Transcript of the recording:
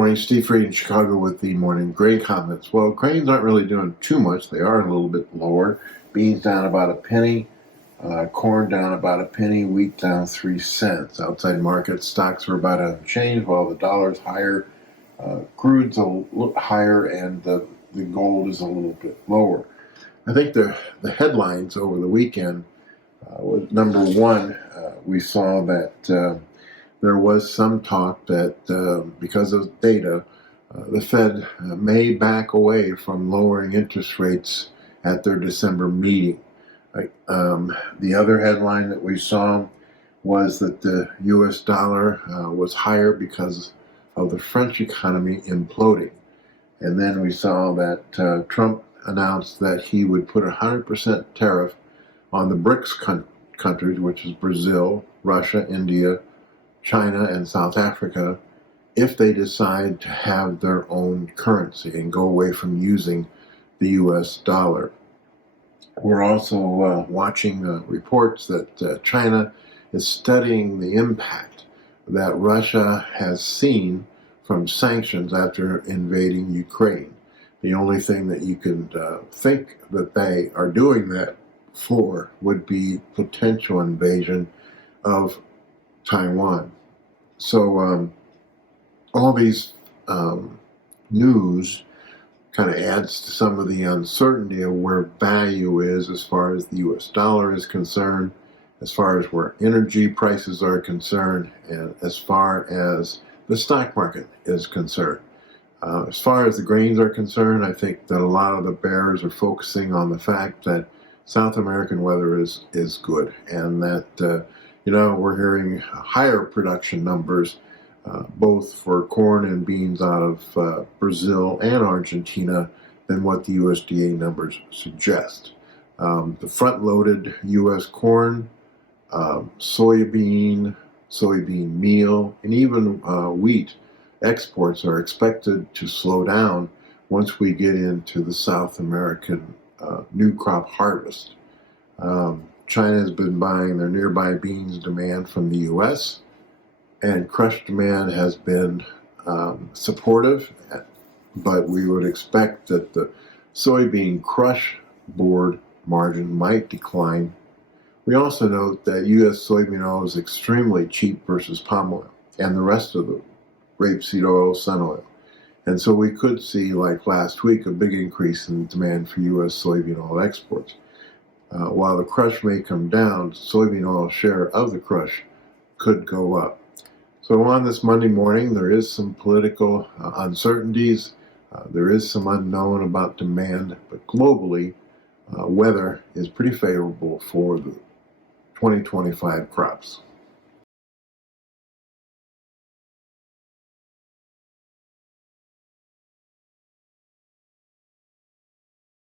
morning, Steve Freed in Chicago with the morning grain comments. Well, grains aren't really doing too much. They are a little bit lower. Beans down about a penny, corn down about a penny, wheat down 3 cents. Outside market stocks are about unchanged while the dollar's higher, crude's a little higher, and the gold is a little bit lower. I think the headlines over the weekend was number one. We saw that there was some talk that because of data, the Fed may back away from lowering interest rates at their December meeting. The other headline that we saw was that the U.S. dollar was higher because of the French economy imploding. And then we saw that Trump announced that he would put a 100% tariff on the BRICS countries, which is Brazil, Russia, India, China, and South Africa, if they decide to have their own currency and go away from using the U.S. dollar. We're also watching reports that China is studying the impact that Russia has seen from sanctions after invading Ukraine. The only thing that you can think that they are doing that for would be potential invasion of Taiwan. So all these news kind of adds to some of the uncertainty of where value is as far as the U.S. dollar is concerned, as far as where energy prices are concerned, and as far as the stock market is concerned. As far as the grains are concerned, I think that a lot of the bears are focusing on the fact that South American weather is good, and that we're hearing higher production numbers both for corn and beans out of Brazil and Argentina than what the USDA numbers suggest. The front-loaded U.S. corn, soybean meal, and even wheat exports are expected to slow down once we get into the South American new crop harvest. China has been buying their nearby beans demand from the U.S., and crush demand has been supportive, but we would expect that the soybean crush board margin might decline. We also note that U.S. soybean oil is extremely cheap versus palm oil and the rest of the rapeseed oil, sun oil. And so we could see, like last week, a big increase in demand for U.S. soybean oil exports. While the crush may come down, soybean oil share of the crush could go up. So on this Monday morning, there is some political uncertainties. There is some unknown about demand, but globally, weather is pretty favorable for the 2025 crops.